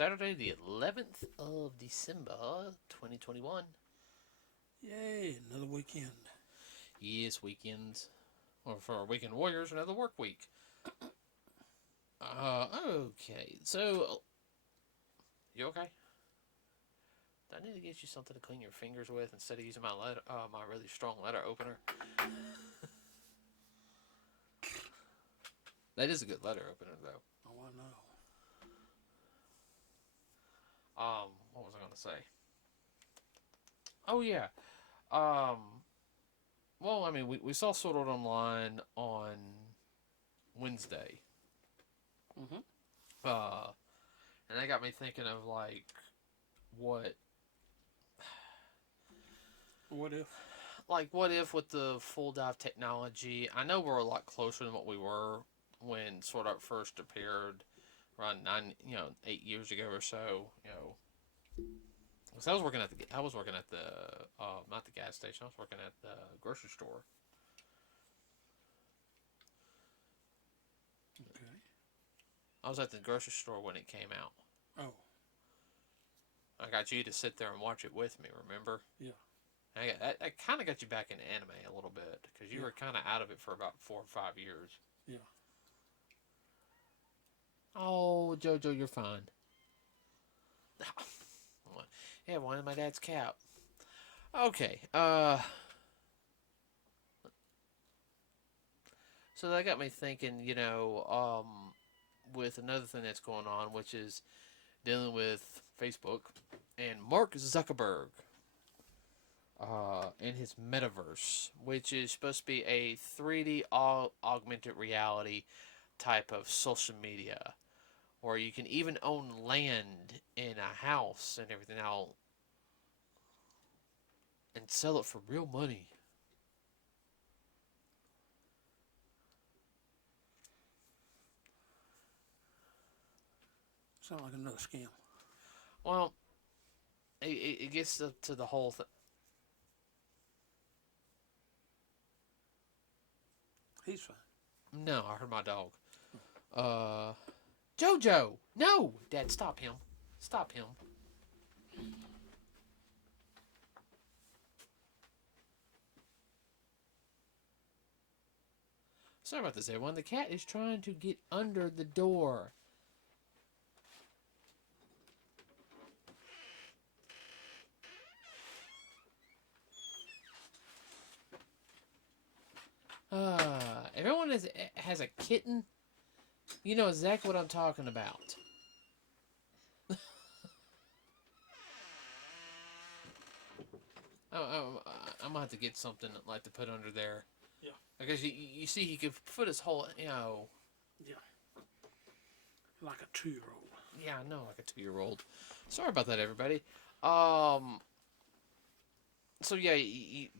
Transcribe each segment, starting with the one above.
Saturday, the 11th of December, 2021. Yay, another weekend. Yes, weekends. Or for our weekend warriors, another work week. Okay. So, you okay? Do I need to get you something to clean your fingers with instead of using my really strong letter opener? That is a good letter opener, though. Oh, I know. What was I going to say? Oh, yeah. Um, well, I mean, we saw Sword Art Online on Wednesday. Mm-hmm. Uh, and that got me thinking of, like, what What if? what if with the full dive technology? I know we're a lot closer than what we were when Sword Art first appeared around 8 years ago or so. Because I was working at the not the gas station. I was working at the grocery store. Okay. I was at the grocery store when it came out. Oh, I got you to sit there and watch it with me. Remember? yeah. I kind of got you back into anime a little bit because you Yeah. were kind of out of it for about 4 or 5 years. Yeah. Oh, Jojo, you're fine. Yeah, wanted my dad's cap. Okay. So that got me thinking. With another thing that's going on, which is dealing with Facebook and Mark Zuckerberg, and his Metaverse, which is supposed to be a 3D augmented reality type of social media, where you can even own land in a house and everything else and sell it for real money. Sound like another scam. Well, it gets to the whole thing. He's fine. No, I heard my dog. Uh, Jojo! No! Dad, stop him. Stop him. Sorry about this, everyone. The cat is trying to get under the door. Everyone has a kitten. You know exactly what I'm talking about. I'm gonna have to get something like to put under there. Yeah. Because you see, he could put his whole. Yeah. Like a 2-year-old. Yeah, I know, like a 2-year-old. Sorry about that, everybody. Um. So yeah,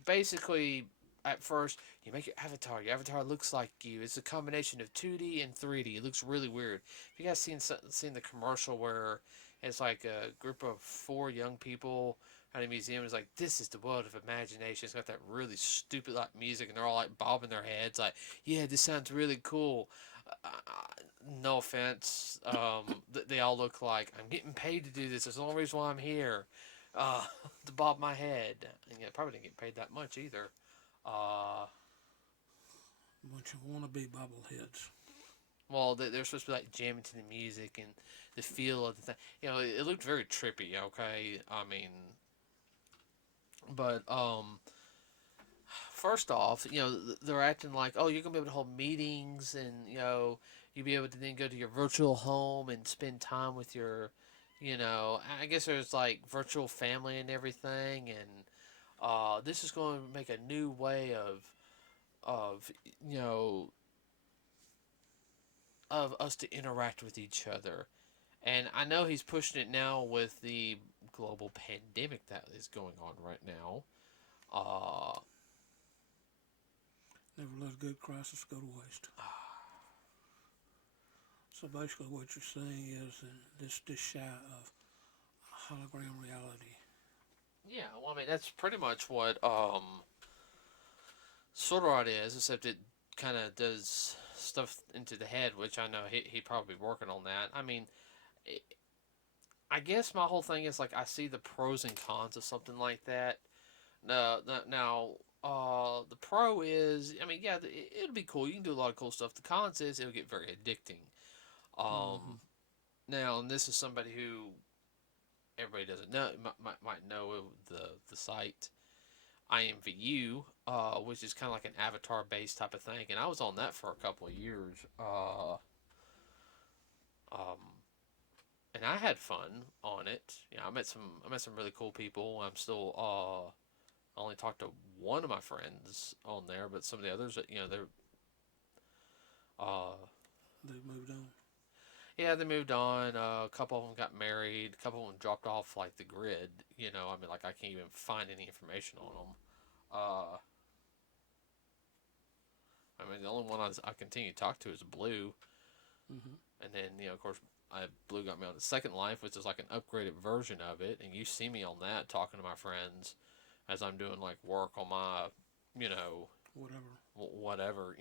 basically at first you make your avatar. Your avatar looks like you. It's a combination of 2D and 3D. It looks really weird. Have you guys seen the commercial where it's like a group of 4 young people at a museum? It's like, this is the world of imagination. It's got that really stupid like music, and they're all like bobbing their heads, like, yeah, this sounds really cool. No offense. They all look like, I'm getting paid to do this. That's the only reason why I'm here. Uh, to bob my head. And yeah, probably didn't get paid that much either. Uh, Bunch of wannabe bobbleheads. well, they're supposed to be like jamming to the music and the feel of the thing. It looked very trippy. Okay, I mean, but first off, they're acting like, oh, you're gonna be able to hold meetings, and you'll be able to then go to your virtual home and spend time with your, I guess there's like virtual family and everything, and this is going to make a new way of you know of us to interact with each other. And I know he's pushing it now with the global pandemic that is going on right now. Uh, Never let a good crisis go to waste. So basically, what you're saying is this shy of hologram reality. yeah, well, I mean that's pretty much what Sword Art is, except it kind of does stuff into the head, which I know he probably working on that. I mean, I guess my whole thing is like I see the pros and cons of something like that. Now, the pro is, I mean, yeah, it'll be cool. You can do a lot of cool stuff. The cons is it'll get very addicting. Mm-hmm. Now, and this is somebody who everybody doesn't know, might know the site IMVU, which is kind of like an avatar based type of thing, and I was on that for a couple of years. Um, and I had fun on it. I met some really cool people. I'm still I only talked to one of my friends on there, but some of the others, they're uh, They moved on. yeah, they moved on. A couple of them got married. A couple of them dropped off like the grid. I mean, like I can't even find any information on them. Uh, I mean, the only one I continue to talk to is Blue, Mm-hmm. and then of course, Blue got me on the Second Life, which is like an upgraded version of it, and you see me on that talking to my friends as I'm doing like work on my, you know, Whatever. whatever,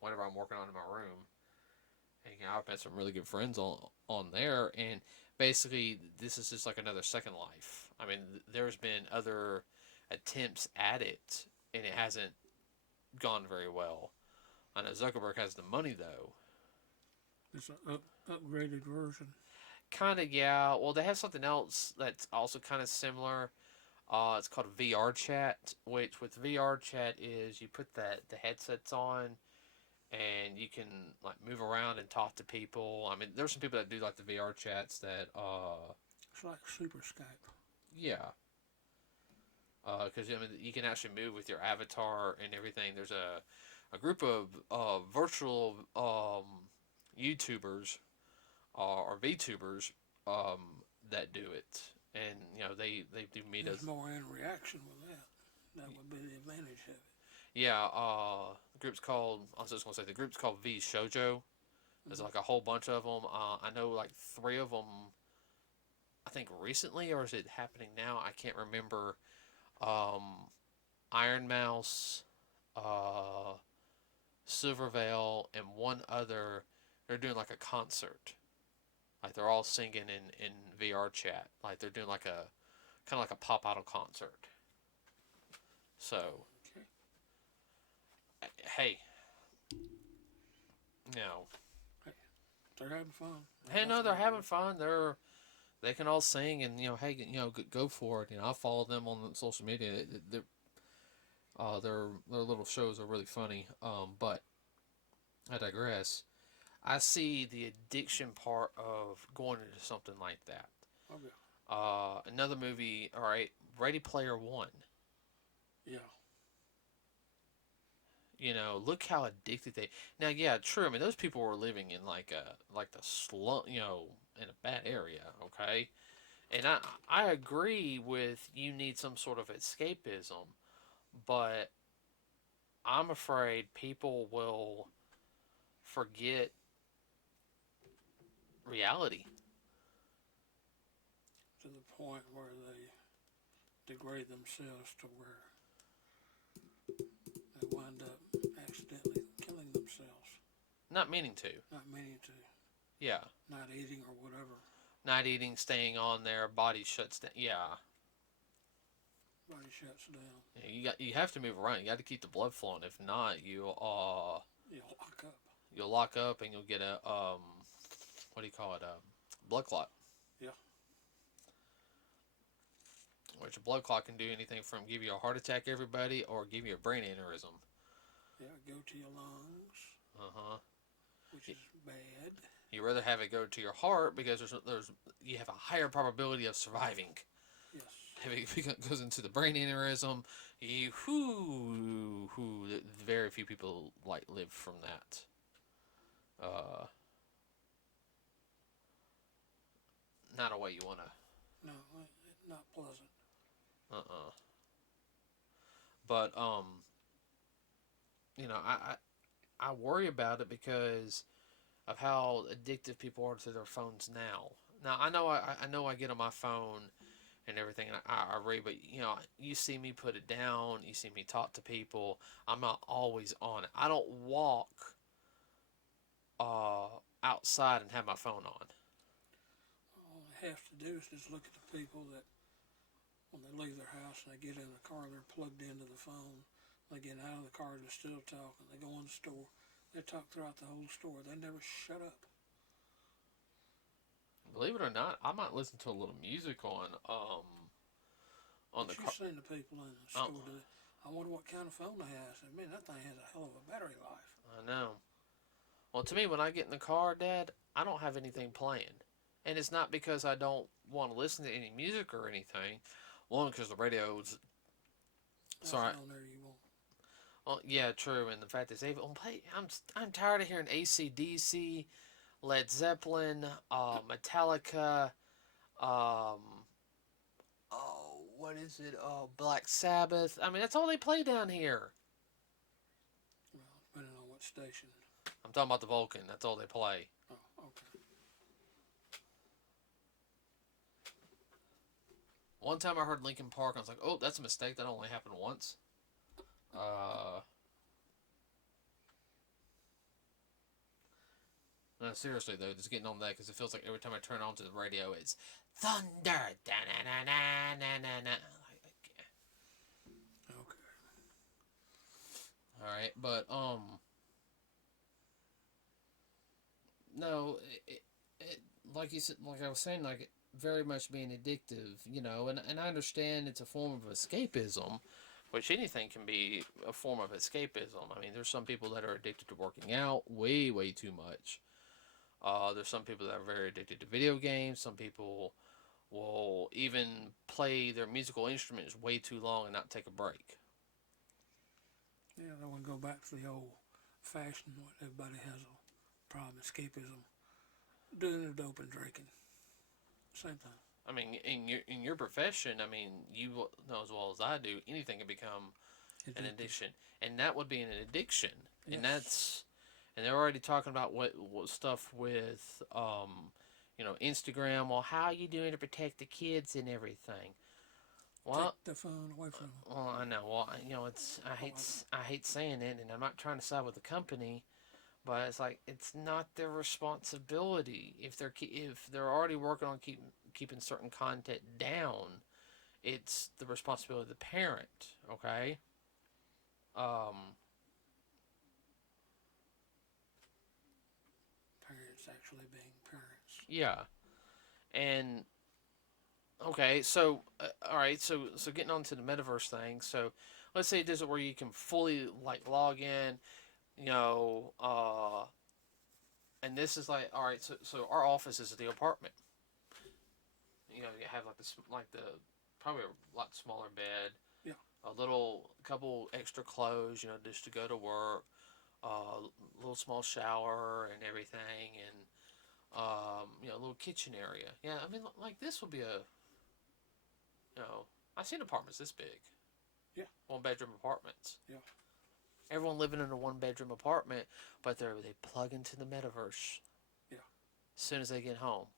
whatever I'm working on in my room. And I've met some really good friends on there, and basically this is just like another Second Life. I mean, there's been other attempts at it, and it hasn't gone very well. I know Zuckerberg has the money though. It's an upgraded version. Kind of, yeah. Well, they have something else that's also kind of similar. It's called VR chat, which with VR chat is you put the headsets on and you can like move around and talk to people. I mean, there's some people that do like the VR chats that It's like Super Skype. yeah, because I mean you can actually move with your avatar and everything. There's a group of virtual YouTubers or VTubers that do it, and they do There's meetups. more interaction with that. That would be the advantage of it. Yeah, the group's called. I was just gonna say the group's called V Shoujo. There's Mm-hmm. like a whole bunch of them. I know like three of them. I think recently, or is it happening now? I can't remember. Um, Iron Mouse, uh, Silverveil, and one other. They're doing like a concert. Like they're all singing in VR chat. Like they're doing like a kind of like a pop idol concert. So, Okay. hey, you know, Hey, they're having fun. hey, That's no, they're all having that fun. They can all sing, and hey, go for it. I follow them on social media. Their little shows are really funny. But I digress. I see the addiction part of going into something like that. matters. Okay. Another movie. All right, Ready Player One. Yeah. Look how addicted they. Now, yeah, true. I mean, those people were living in like the slum, in a bad area. Okay, and I agree with you need some sort of escapism, but I'm afraid people will forget reality. To the point where they degrade themselves to where they wind up accidentally killing themselves. Not meaning to. Not meaning to. Yeah. Not eating or whatever. Not eating, staying on there, body shuts down. Yeah. Body shuts down. Yeah, you have to move around. You got to keep the blood flowing. If not, You'll lock up. you'll lock up and you'll get a what do you call it? Blood clot. Yeah. Which a blood clot can do anything from give you a heart attack, everybody, or give you a brain aneurysm. Yeah. Go to your lungs, Uh huh. which is bad. You rather have it go to your heart because there's you have a higher probability of surviving. Yes. If it goes into the brain aneurysm, very few people like live from that. Not a way you wanna. No, not pleasant. But I worry about it because of how addictive people are to their phones now. Now I know I get on my phone and everything, and I read, but you see me put it down. You see me talk to people. I'm not always on it. I don't walk outside and have my phone on. Oh, has to do is just look at the people that when they leave their house and they get in the car, they're plugged into the phone. They get out of the car, they're still talking. They go in the store, they talk throughout the whole store. They never shut up. Believe it or not, I might listen to a little music on the But car. you've seen the people in the store today. I wonder what kind of phone they have. I mean, that thing has a hell of a battery life. I know. Well, to me, when I get in the car, Dad, I don't have anything playing, and it's not because I don't want to listen to any music or anything. One, because the radio's sorry. Nothing on there you won't. Well, yeah, true, and the fact is they don't play. I'm tired of hearing AC/DC, Led Zeppelin, Metallica, um, oh, what is it? Oh, Black Sabbath. I mean, that's all they play down here. Well, depending on what station. I'm talking about the Vulcan. That's all they play. Oh, okay. One time I heard Linkin Park, and I was like, "Oh, that's a mistake. That only happened once." No, seriously though, just getting on that because it feels like every time I turn on to the radio, it's thunder. Da na na na na na na. Okay. All right, but no, like you said, like I was saying, like very much being addictive, and I understand it's a form of escapism, which anything can be a form of escapism. I mean, there's some people that are addicted to working out way, way too much. There's some people that are very addicted to video games. Some people will even play their musical instruments way too long and not take a break. Yeah, I want to go back to the old fashioned, what everybody has a problem, escapism. Doing the dope and drinking. Same thing. I mean, in your profession, I mean, you know as well as I do, anything can become an addiction, and that would be an addiction, Yes. And they're already talking about what stuff with Instagram. Well, how are you doing to protect the kids and everything? Well, take the phone away from them. Well, I know. Well, it's I hate saying it, and I'm not trying to side with the company, but it's like it's not their responsibility if they're already working on keeping certain content down. It's the responsibility of the parent. Okay. Parents actually being parents. Yeah. And okay, so all right, so getting on to the metaverse thing. So let's say it does it where you can fully like log in, you know, and this is like all right. So our office is the apartment. You have like the probably a lot smaller bed. Yeah. A couple extra clothes, just to go to work. A little small shower and everything, and a little kitchen area. Yeah, I mean, like this would be I've seen apartments this big. Yeah. 1-bedroom apartments. Yeah. Everyone living in a 1-bedroom apartment, but they plug into the metaverse. Yeah. As soon as they get home.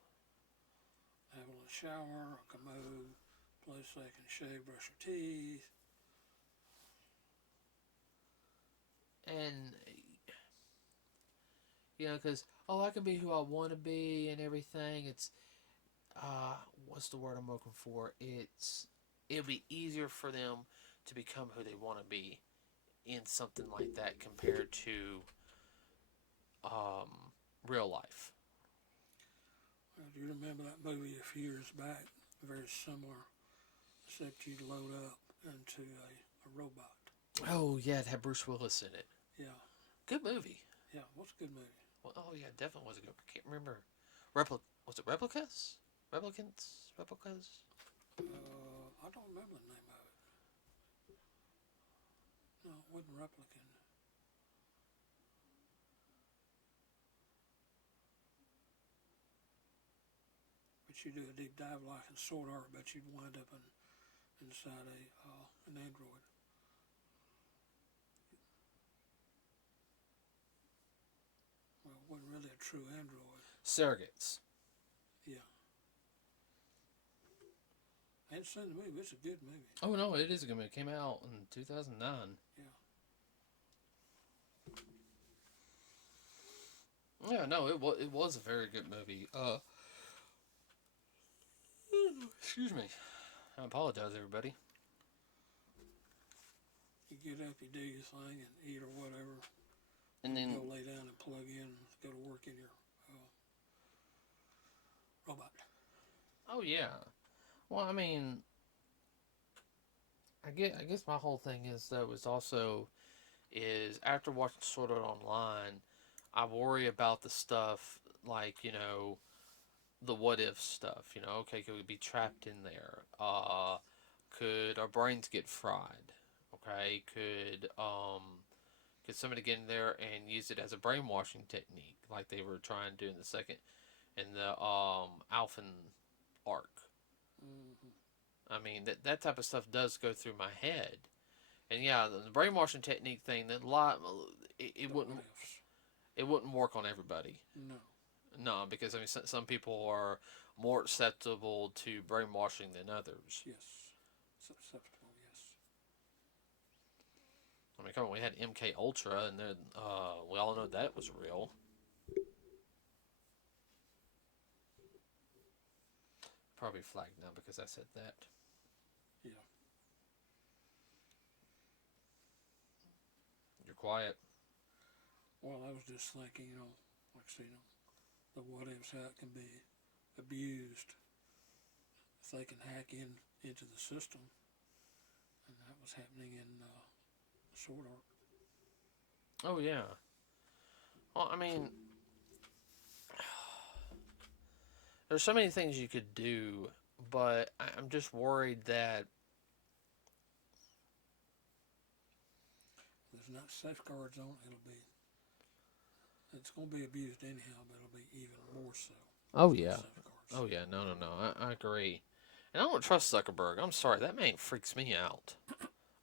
Have a little shower, a commode, place they can shave, brush their teeth. And because I can be who I want to be and everything. It's what's the word I'm looking for? It'll be easier for them to become who they want to be in something like that compared to real life. Well, do you remember that movie a few years back? Very similar, except you'd load up into a robot. Oh yeah, it had Bruce Willis in it. Yeah. Good movie. Yeah, what's a good movie? Well, oh yeah, definitely was a good. I can't remember. Was it Replicas? Replicas? I don't remember the name of it. No, it wasn't Replicant. But you do a deep dive like in Sword Art, but you'd wind up inside an android. Well, it wasn't really a true android. Surrogates. Yeah. I hadn't seen the movie. It's a good movie. Oh no, it is a good movie. It came out in 2009. Yeah. Yeah, no, it was a very good movie. Excuse me. I apologize, everybody. You get up, you do your thing, and eat or whatever, And and then, go lay down and plug in and go to work in your robot. oh yeah. Well, I mean, I guess my whole thing is though is also is after watching Sword Art Online, I worry about the stuff like the what if stuff. Okay, could we be trapped in there? Could our brains get fried? Okay, could somebody get in there and use it as a brainwashing technique, like they were trying to do in the Alphen arc? Mm-hmm. I mean that type of stuff does go through my head, and yeah, the brainwashing technique thing that lot it The wouldn't what ifs. it wouldn't work on everybody. No. No, because I mean some people are more acceptable to brainwashing than others. Yes. Susceptible. Yes. I mean, come on, we had MK Ultra, and then we all know that was real. Probably flagged now because I said that. Yeah. You're quiet. Well, I was just thinking, like I say, the what ifs, how it can be abused if they can hack into the system, and that was happening in Sword Art. Oh yeah. Well, I mean, there's so many things you could do, but I'm just worried that There's not safeguards on it. It's going to be abused anyhow, but it'll be even more so. oh yeah, Safeguards. oh yeah, no, I agree, and I don't trust Zuckerberg. I'm sorry, that man freaks me out.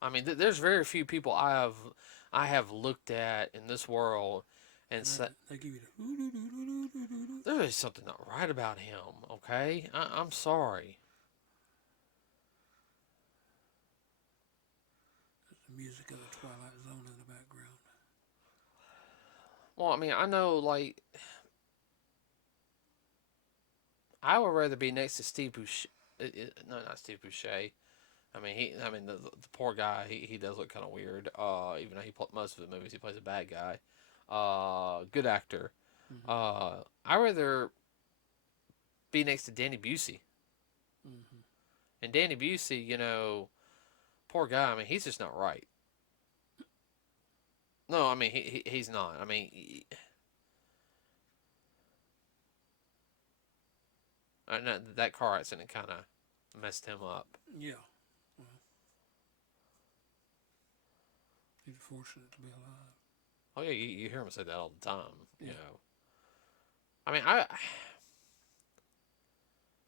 I mean, there's very few people I have looked at in this world and And said they give you the there is something not right about him. Okay, I'm sorry. music of the Twilight Zone in the background. Well, I mean, I know like I would rather be next to Steve Boucher. No, not Steve Boucher. I mean, the poor guy. He does look kind of weird. Even though most of the movies he plays a bad guy. Good actor. Mm-hmm. I rather be next to Danny Busey. Mm-hmm. And Danny Busey, poor guy. I mean, he's just not right. No, I mean he's not. I mean, no, that car accident kind of messed him up. Yeah. Well, he's fortunate to be alive. Oh yeah, you hear him say that all the time. Yeah. I mean, I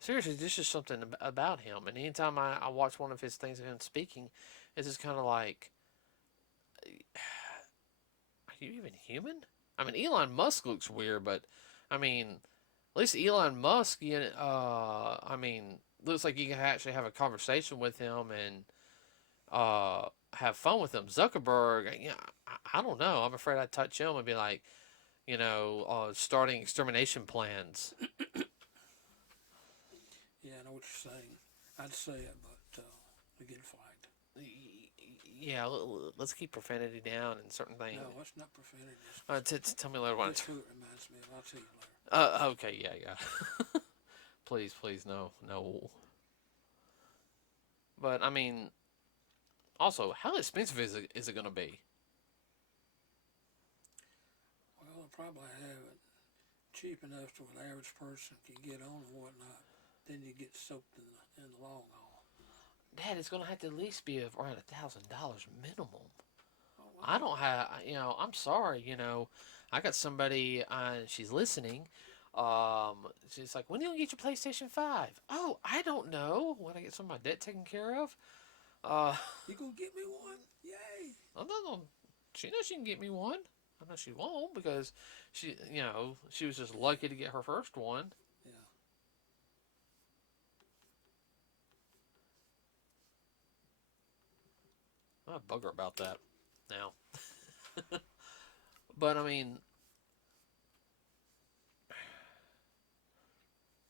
seriously, this is something about him. And anytime I watch one of his things of him speaking, it's just kind of like, are you even human? I mean, Elon Musk looks weird, but I mean, at least Elon Musk, I mean, looks like you can actually have a conversation with him and have fun with him. Zuckerberg, I don't know. I'm afraid I'd touch him and be like, starting extermination plans. Yeah, I know what you're saying. I'd say it, but we get flagged. Yeah, let's keep profanity down and certain things. No, it's not profanity. Tell me later when Guess who it reminds me of? I'll tell you later. Okay, yeah. Please, no. But I mean, also, how expensive is it going to be? Well, I'll probably have it cheap enough to an average person can get on and whatnot. Then you get soaked in the long haul. Dad, it's going to have to at least be around $1,000 minimum. Oh, wow. I don't have, I'm sorry, I got somebody, she's listening. She's like, when do you get your PlayStation 5? Oh, I don't know. When I get some of my debt taken care of. You gonna get me one? Yay! I don't know. She knows she can get me one. I know she won't because she was just lucky to get her first one. Yeah. I bug her about that now. But I mean,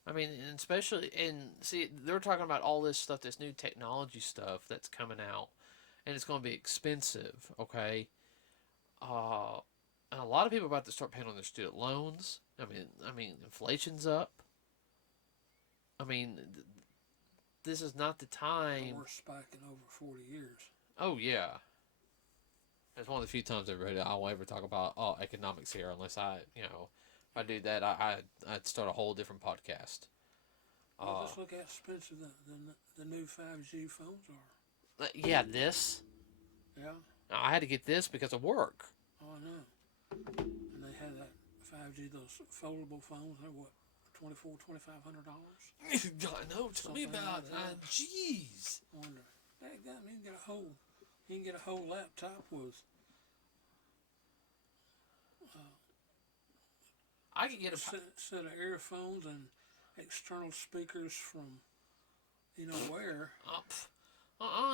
I mean, and especially, and see, they're talking about all this stuff, this new technology stuff that's coming out, and it's going to be expensive. Okay, uh, and a lot of people are about to start paying on their student loans. I mean, inflation's up. I mean, this is not the The time. worst spike in over 40 years. Oh yeah, it's one of the few times everybody I'll ever talk about economics here, unless if I do that, I'd start a whole different podcast. Well, Uh, just look how expensive the new 5G phones are. yeah, this Yeah, I had to get this because of work. oh, I know. And they had that 5G, those foldable phones. They're what, $2,400, $2,500? No, tell me Something about like that. jeez. I wonder. That got me. You can get a whole laptop with I could get a a set of earphones and external speakers from where.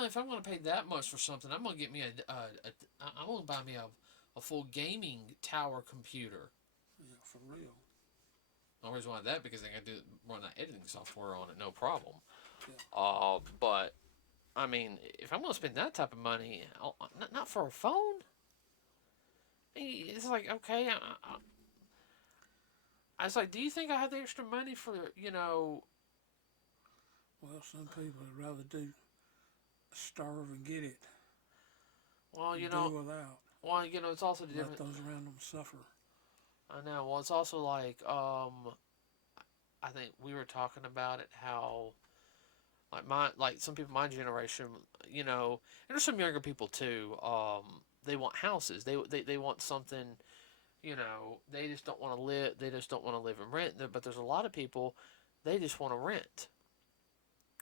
if I'm gonna pay that much for something, I'm gonna get me I'm gonna buy me a full gaming tower computer. Yeah, for real. I always wanted that because I can run that editing software on it, no problem. Yeah. But I mean, if I'm gonna spend that type of money, not for a phone, it's like okay. I was like, do you think I have the extra money for Well, some people would rather do starve and get it well, than do without. it's also the Let different. those around them suffer. I know. Well, it's also like I think we were talking about it how like some people my generation, and there's some younger people too. They want houses. They want something. They just don't want to live. They just don't want to live and rent. But there's a lot of people, they just want to rent.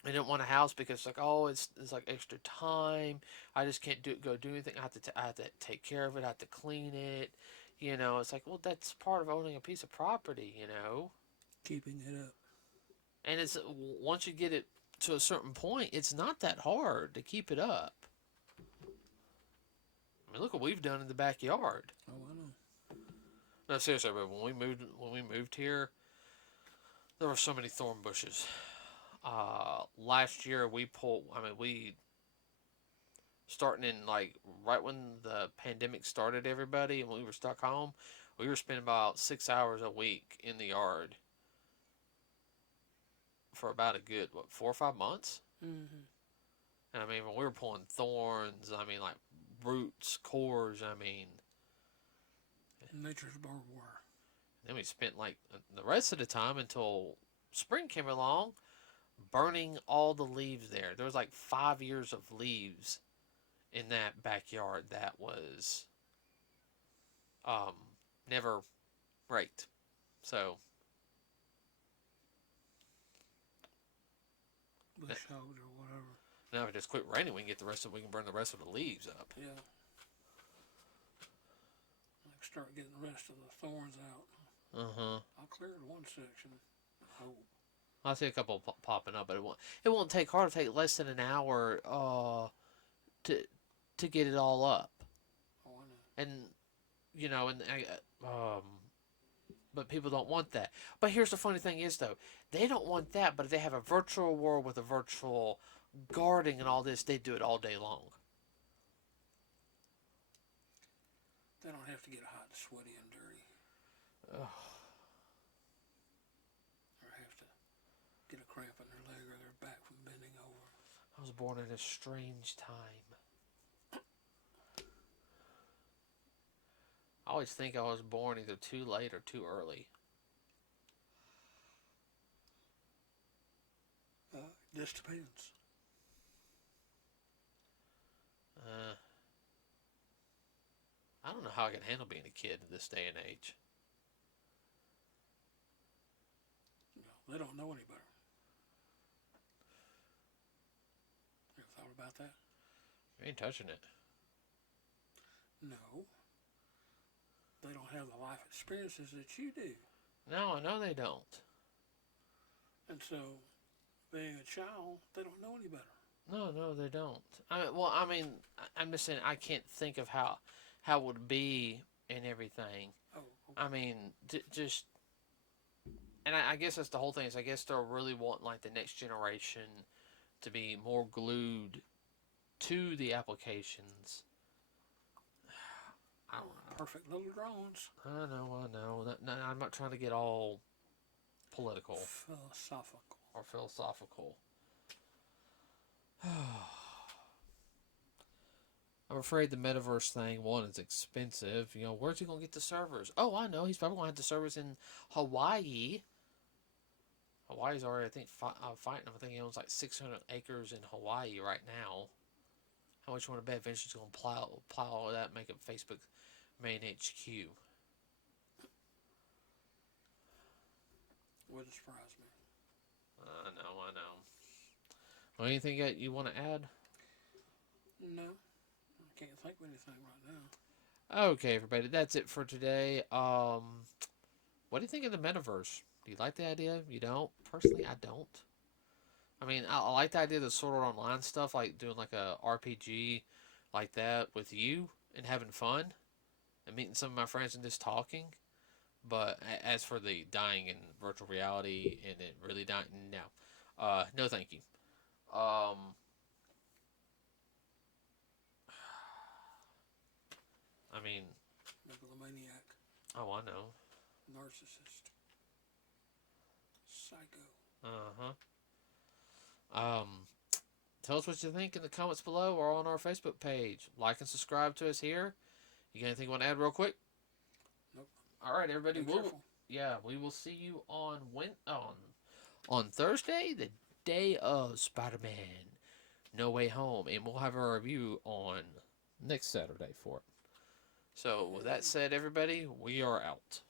They don't want a house because it's like, oh, it's like extra time. I just can't go do anything. I have to take care of it. I have to clean it. It's like, well, that's part of owning a piece of property. Keeping it up. And it's once you get it to a certain point, it's not that hard to keep it up. I mean, look what we've done in the backyard. Oh, I know. No, seriously, but when we moved here, there were so many thorn bushes. Last year we pulled. I mean, we starting in like right when the pandemic started, everybody, and we were stuck home. We were spending about 6 hours a week in the yard for about a good 4 or 5 months. Mm-hmm. And I mean, when we were pulling thorns, I mean, like roots, cores. I mean, Nature's barbed wire. then we spent like the rest of the time until spring came along, burning all the leaves there. There was like 5 years of leaves in that backyard that was um, never raked. So Bush hogs or whatever. now if it just quit raining, we can burn the rest of the leaves up. Yeah. Like start getting the rest of the thorns out. I cleared one section. Oh. I see a couple popping up, but it won't take hard. It'll take less than an hour to get it all up. Oh, I know. And but people don't want that. But here's the funny thing is though, they don't want that. But if they have a virtual world with a virtual gardening and all this, they do it all day long. They don't have to get hot, sweaty, and dirty. Ugh. Or have to get a cramp in their leg or their back from bending over. I was born at a strange time. I always think I was born either too late or too early. Just depends. Uh, I don't know how I can handle being a kid in this day and age. They don't know any better. You ever thought about that? You ain't touching it. No. They don't have the life experiences that you do. No, I know they don't. And so, being a child, they don't know any better. No, they don't. I'm just saying I can't think of how it would be and everything. Oh, okay. I mean, just and I guess that's the whole thing. Is I guess they're really wanting like the next generation to be more glued to the applications. I don't know. Perfect little drones. I know. I know. No, I'm not trying to get all political Philosophical. or philosophical. I'm afraid the metaverse thing, one, is expensive. You know, where's he going to get the servers? Oh, I know. He's probably going to have the servers in Hawaii. Hawaii's already, I think, fighting him. I think he owns like 600 acres in Hawaii right now. How much you want to bet eventually he's going to plow all of that and make it Facebook main HQ? Wouldn't surprise me. I know. Well, anything that you want to add? No, I can't think of anything right now. Okay, everybody, that's it for today. What do you think of the metaverse? Do you like the idea? You don't? Personally, I don't. I mean, I like the idea of the Sword Art Online stuff, like doing like a RPG like that with you and having fun and meeting some of my friends and just talking. But as for the dying in virtual reality and it really dying, no, no, thank you. I mean, Megalomaniac. oh, I know. Narcissist. Psycho. Uh huh. Tell us what you think in the comments below or on our Facebook page. Like and subscribe to us here. You got anything you want to add real quick? Nope. All right, everybody. We will see you on Thursday, the day of Spider-Man No Way Home, and we'll have a review on next Saturday for it. So with that said, everybody, we are out.